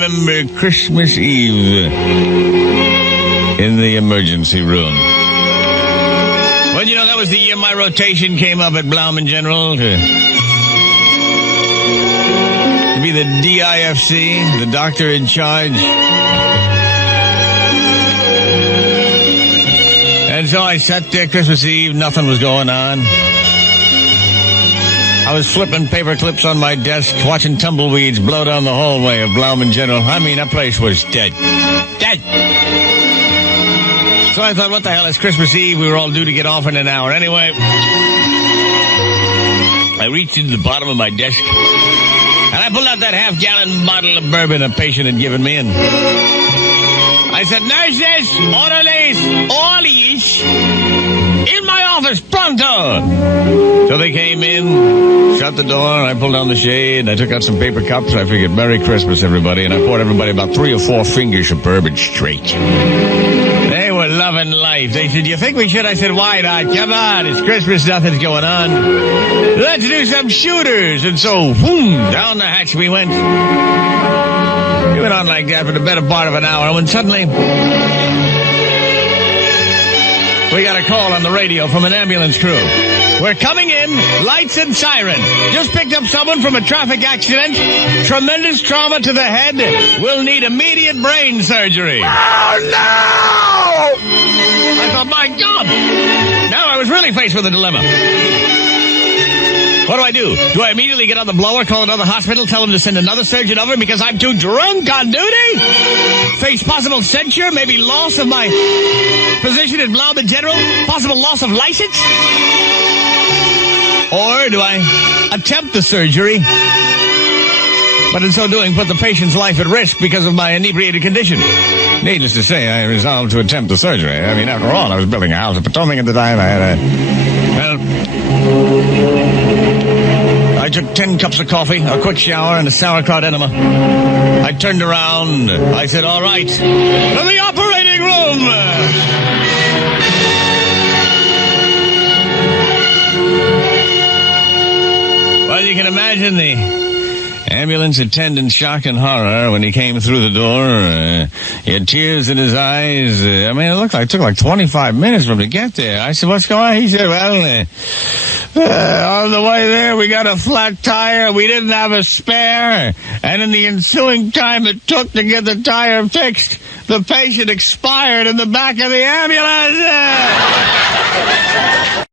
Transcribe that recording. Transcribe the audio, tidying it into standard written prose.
remember Christmas Eve in the emergency room. Well, you know, that was the year my rotation came up at Blauman General to be the DIFC, the doctor in charge. And so I sat there Christmas Eve, nothing was going on. I was flipping paper clips on my desk, watching tumbleweeds blow down the hallway of Blauman General. I mean, that place was dead. Dead! So I thought, what the hell, it's Christmas Eve, we were all due to get off in an hour. Anyway, I reached into the bottom of my desk, and I pulled out that half-gallon bottle of bourbon a patient had given me, and I said, nurses, orderlies, all each, in my office, pronto! So they came in, shut the door, and I pulled down the shade, I took out some paper cups, I figured, Merry Christmas, everybody, and I poured everybody about 3 or 4 fingers of bourbon straight. They were loving life. They said, you think we should? I said, why not? Come on, it's Christmas, nothing's going on. Let's do some shooters. And so, boom, down the hatch we went. We went on like that for the better part of an hour, when suddenly we got a call on the radio from an ambulance crew. We're coming in, lights and siren. Just picked up someone from a traffic accident. Tremendous trauma to the head. Will need immediate brain surgery. Oh, no! I thought, my God! Now I was really faced with a dilemma. What do? Do I immediately get on the blower, call another hospital, tell them to send another surgeon over because I'm too drunk on duty? Face possible censure, maybe loss of my position in Blauman General? Possible loss of license? Or do I attempt the surgery, but in so doing put the patient's life at risk because of my inebriated condition? Needless to say, I resolved to attempt the surgery. I mean, after all, I was building a house at Potomac at the time. I took 10 cups of coffee, a quick shower, and a sauerkraut enema. I turned around. I said, all right, to the operating room! Well, you can imagine the ambulance attendant's shock and horror when he came through the door. He had tears in his eyes. I mean, it took like 25 minutes for him to get there. I said, what's going on? He said, well, on the way there, we got a flat tire. We didn't have a spare. And in the ensuing time it took to get the tire fixed, the patient expired in the back of the ambulance.